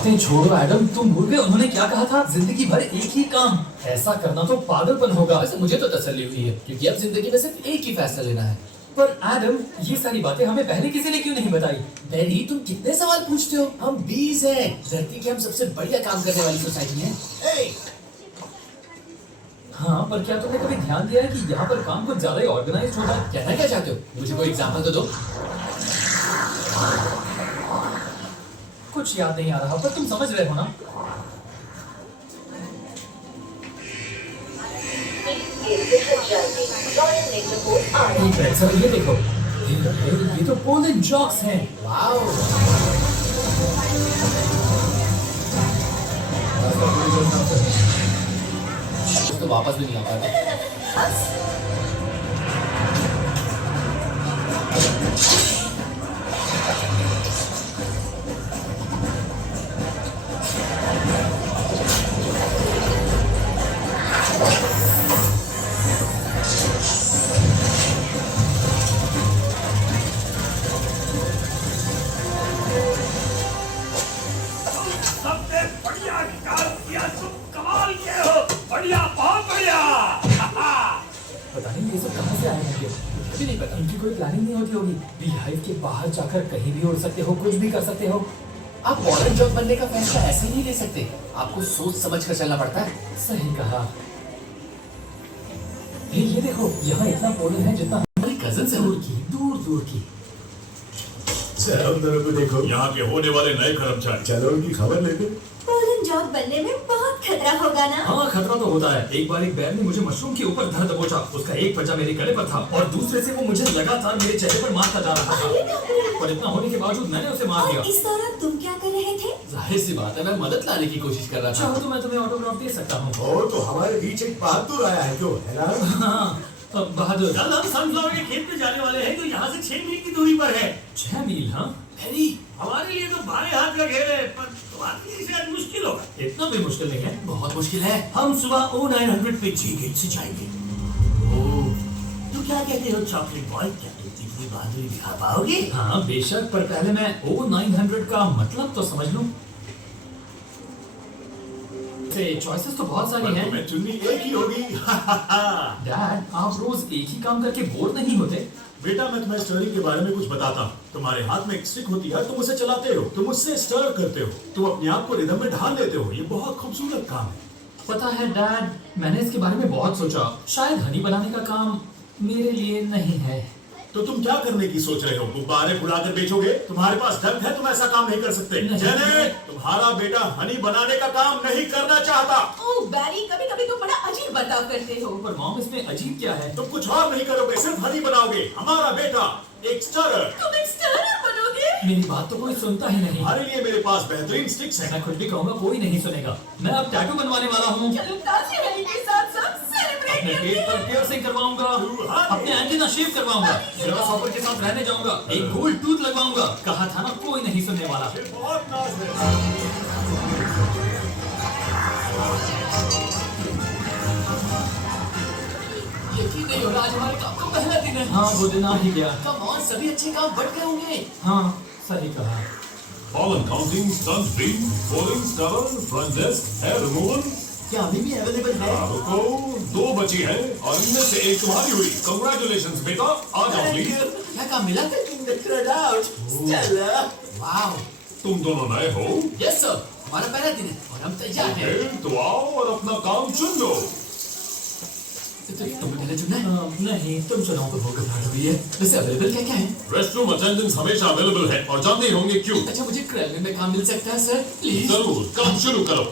बातें छोड़ो एडम, तुम भूल गए उन्होंने क्या कहा था? जिंदगी भर एक ही काम। ऐसा करना तो पागलपन होगा। वैसे मुझे तो तसल्ली हुई है क्योंकि अब जिंदगी में सिर्फ एक ही फैसला लेना है। पर एडम, ये सारी बातें हमें पहले किसी ने क्यों नहीं बताई? बेरी, तुम कितने सवाल पूछते हो? हम 20 हैं। धरती की हम सबसे बढ़िया काम करने वाली सोसाइटी है। हाँ, पर क्या तुमने कभी ध्यान दिया है कि यहाँ पर काम कुछ ज्यादा ही ऑर्गेनाइज होता है? कहना क्या चाहते हो? मुझे कोई एग्जांपल तो दो। कुछ याद नहीं आ रहा, पर तुम समझ रहे हो ना? एक मिनट सर, ये देखो, ये तो पोलैंड जॉक्स हैं। वाओ, तो वापस भी नहीं आ पाता। सबसे बढ़िया काम किया, तुम कमाल के हो। बढ़िया, बहुत बढ़िया। पता नहीं ये सब कहाँ से आए होंगे। मुझे नहीं पता। इनकी कोई प्लानिंग नहीं होती होगी। बीहाइव के बाहर जाकर कहीं भी उड़ सकते हो, कुछ भी कर सकते हो। आप मॉडर्न जॉब बनने का फैसला ऐसे ही नहीं ले सकते। आपको सोच समझ कर चलना पड़ता है। सही कहा। ये देखो, यहाँ इतना पोलन है जितना हमारी कजन से दूर की, दूर दूर की। उधर को देखो, यहाँ के होने वाले नए कर्मचारी। चलो उनकी खबर लेते। पोलन जॉब बनने में बहुत खतरा होगा ना? हाँ, खतरा तो होता है। एक बार एक बैर ने मुझे मशरूम के ऊपर धर दबोचा। उसका एक पंजा मेरे गले पर था और दूसरे से वो मुझे लगातार मेरे चेहरे पर मारता जा रहा था। पर इतना होने के बावजूद मैंने उसे मार दिया। और इस दौरान तुम क्या कर रहे थे? जाहिर सी बात है, मैं मदद लाने की कोशिश कर रहा चाहो था। तो मैं तुम्हें ऑटोग्राफ दे सकता हूँ। और तो हमारे बीच एक बहादुर आया है, क्यों है ना? हाँ, अब बहादुर। कल हम सनफ्लावर के खेत में जाने वाले हैं जो यहाँ से 6 मील की दूरी पर है। 6 मील? हाँ, बेरी, हमारे लिए तो बाएं हाथ का खेल है, पर तुम्हारे लिए शायद मुश्किल होगा। इतना भी मुश्किल नहीं है। बहुत मुश्किल है। हम सुबह O900 पे जी गेट से जाएंगे। तो क्या कहते हो चॉकलेट बॉय, क्या तुम इतनी बहादुरी दिखा पाओगे? हाँ बेशक, पर पहले मैं O900 का मतलब तो समझ लूं। चॉइसेस तो बहुत सारी हैं। मैं चुन्नी एक ही होगी। डैड, आप रोज एक ही काम करके बोर नहीं होते? बेटा, मैं तुम्हें स्टरिंग के बारे में कुछ बताता हूँ। तुम्हारे हाथ में एक स्टिक होती है, तुम उसे चलाते हो, तुम उससे स्टर करते हो, तुम अपने आप को रिदम में ढाल लेते हो। ये बहुत खूबसूरत काम है। पता है डैड, मैंने इसके बारे में बहुत सोचा। शायद हनी बनाने का काम मेरे लिए नहीं है। तो तुम क्या करने की सोच रहे हो? गुब्बारे उड़ाकर बेचोगे? तुम्हारे पास डंक है, तुम ऐसा काम नहीं कर सकते। नहीं। जेने, तुम्हारा बेटा हनी बनाने का काम नहीं करना चाहता। ओह बैरी, कभी-कभी तुम बड़ा अजीब बर्ताव करते हो। पर मॉम, इसमें अजीब क्या है? तुम कुछ और नहीं करोगे, सिर्फ हनी बनाओगे। हमारा बेटा एक स्टरर। तुम एक स्टरर बनोगे? मेरी बात तो कोई सुनता ही नहीं। तुम्हारे लिए मेरे पास बेहतरीन स्टिक्स हैं। मैं कुछ भी कहूँगा कोई नहीं सुनेगा। मैं अब टैटू बनवाने वाला हूँ। चलो ताज़ी हनी के साथ सब सेलिब्रेट अपने करते पेट पर हैं। पियर्सिंग करवाऊंगा, अपने एंटीना शेव करवाऊंगा, ग्रास हॉपर के साथ रहने जाऊंगा, एक गोल्ड टूथ लगवाऊंगा। कहा था ना, कोई नहीं सुनने वाला। ये बहुत नाज है। यकीन नहीं हो रहा, आज हमारे काम का पहला दिन है। हाँ, वो दिन आ ही गया। कम ऑन, सभी अच्छे काम बढ़ गए होंगे। हाँ, सही कहा। Pollen counting, sunscreen, pollen, stubborn, front desk, hair removal। क्या अभी भी अवेलेबल है? रुको, 2 बची हैं और इनमें से एक तुम्हारी हुई। Congratulations बेटा, आ जाओ प्लीज। क्या काम मिला? वाओ, तुम दोनों नए हो? यस सर, हमारा पहला दिन है और हम तैयार हैं। तो आओ और अपना काम चुन लो। तुम पहले चुनना है? नहीं, तुम चुनाव तो बहुत घबराहट हो रही है। वैसे अवेलेबल क्या क्या है? रेस्ट रूम अटेंडेंस हमेशा अवेलेबल है और जानते ही होंगे क्यों। अच्छा, मुझे क्रेमलिन में काम मिल सकता है सर, प्लीज? जरूर, काम शुरू करो।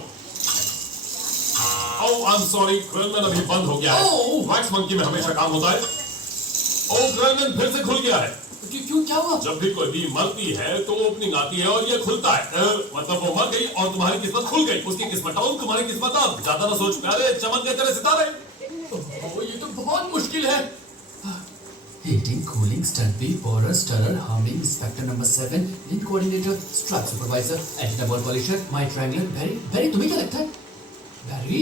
ओह, आई एम सॉरी, क्रेमलिन अभी बंद हो गया है। ओह। वैक्स मंकी में हमेशा काम होता है। ओह, क्रेमलिन फिर से खुल गया है। क्यों, क्या हुआ? जब भी कोई भी मरती है तो ओपनिंग आती है और ये खुलता है। मतलब वो मर गई और तुम्हारी किस्मत खुल गई। उसकी किस्मत डाउन, तुम्हारी किस्मत अप। ज्यादा ना सोच प्यारे, चमक गए तेरे सितारे। ओह, ये तो बहुत मुश्किल है। Heating, cooling, stunt wheel, borer, stirrer, humming, inspector number 7, link coordinator, strap supervisor, antenna ball polisher, mic triangler, Barry, तुम्हें क्या लगता है? Barry?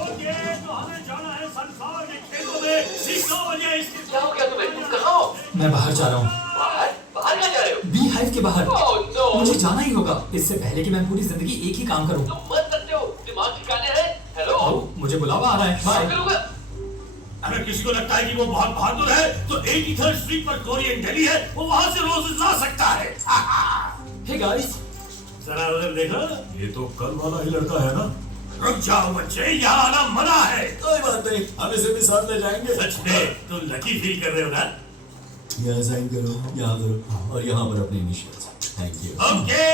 ओके, तो हमें जाना है सनफ्लावर के खेतों में 6 बजे। क्या हो गया तुम्हें? तुम कहाँ हो? मैं बाहर जा रहा हूँ। बाहर? बाहर क्या जा रहे हो? बी हाइव के बाहर। Oh, no. मुझे जाना ही होगा इससे पहले कि मैं पूरी जिंदगी एक ही काम करूं। तुम मत सकते हो, दिमाग ठिकाने है। हेलो, ओ, मुझे बुलावा आ रहा है। बाय। करूंगा। अगर किसी को लगता है कि वो बहुत बहादुर है तो 83rd स्ट्रीट पर कोरियन डेली है, वो वहां से रोजेस ला सकता है। हे गाइस, जरा उधर देखो। ये तो कल वाला ही लड़का है ना? रुक जाओ बच्चे, यहाँ आना मना है। कोई बात नहीं, हम इसे भी साथ ले जाएंगे। सच में तुम लकी फील कर रहे हो ना? यहाँ साइन करो, यहाँ करो और यहाँ पर अपनी इनिशियल्स। Thank you. ओके,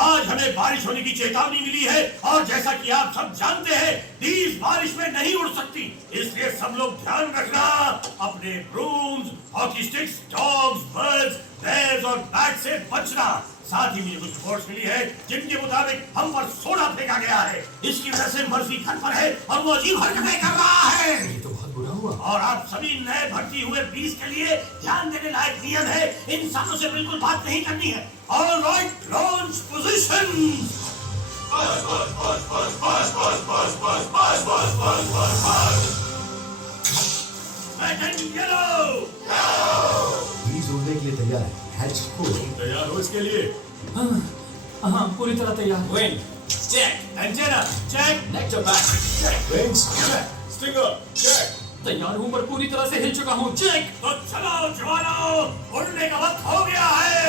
आज हमें बारिश होने की चेतावनी मिली है और जैसा कि आप सब जानते हैं, लीज बारिश में नहीं उड़ सकती, इसलिए सब लोग ध्यान रखना। अपने brooms, hockey sticks, dogs, birds, bears और बैट से बचना। साथ ही मुझे कुछ रिपोर्ट्स मिली है जिनके मुताबिक हम पर सोडा फेंका गया है। इसकी वजह से मर्फी घर पर है और वो अजीब हरकतें कर रहा है। ये तो बहुत बुरा हुआ। और आप सभी नए भर्ती हुए 20 के लिए ध्यान देने लायक नियम है, इंसानों से बिल्कुल बात नहीं करनी है। Alright, launch position. येलो, बीज उड़ने के लिए तैयार है। हैच खोल। तैयार हो इसके लिए? हाँ, पूरी तरह तैयार। Wing check, antenna check, next back. Wings stinger check. तैयार हूँ पर पूरी तरह से हिल चुका हूँ। चेक। तो चलो जवानों, उड़ने का वक्त हो गया है।